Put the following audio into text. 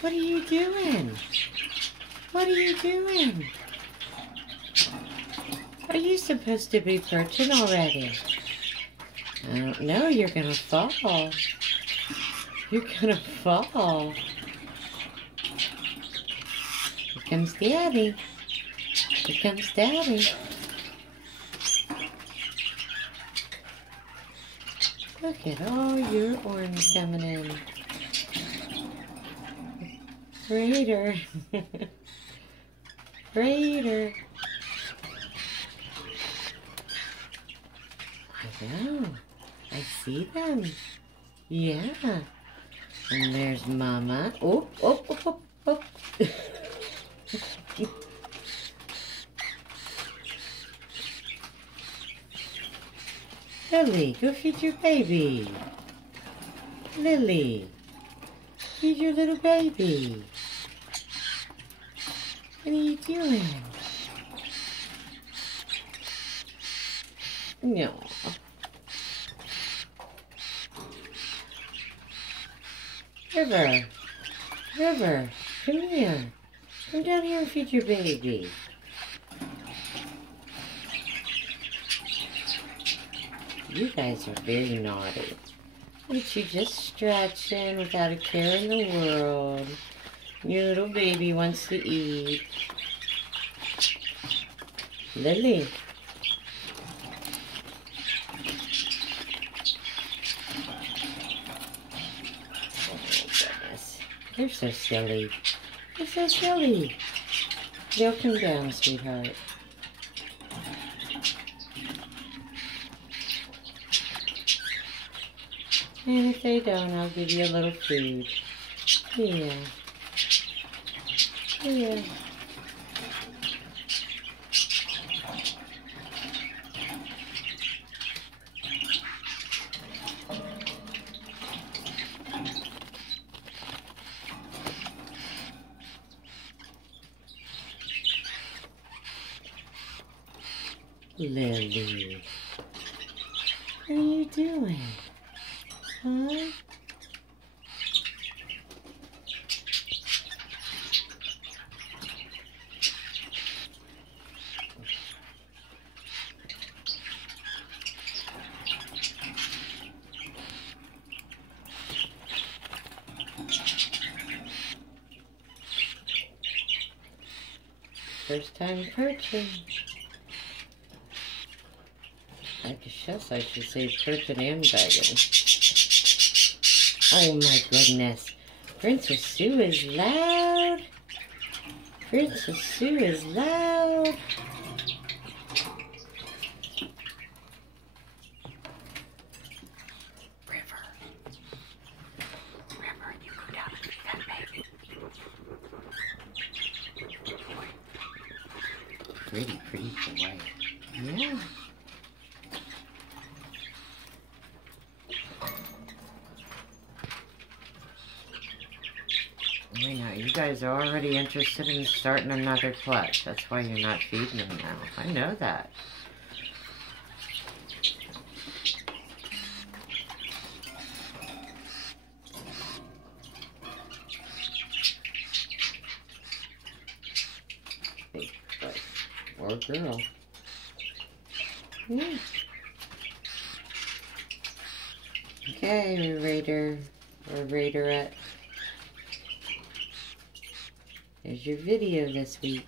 What are you doing? What are you doing? Are you supposed to be perching already? I don't know, you're gonna fall. You're gonna fall. Here comes Daddy. Here comes Daddy. Look at all your orange coming in. Raider. Raider. I know. I see them. Yeah. And there's Mama. Oh, oh, oh, oh, oh. Lily, go feed your baby. Lily, feed your little baby. What are you doing? No. River, River, come here. Come down here and feed your baby. You guys are very naughty. Aren't you just stretching without a care in the world? Your little baby wants to eat. Lily. Oh my goodness. They're so silly. They're so silly. They'll come down, sweetheart. And if they don't, I'll give you a little food. Yeah. Yeah. Lily. What are you doing? Huh? First time perching. I guess I should say perching and begging. Oh my goodness. Princess Sue is loud. Princess Sue is loud. River. River, you go down and feed that baby. Pretty boy. Yeah. I know, you guys are already interested in starting another clutch. That's why you're not feeding them now. I know that. Big boy. Or girl. Yeah. Okay, Raider. Or Raiderette. There's your video this week.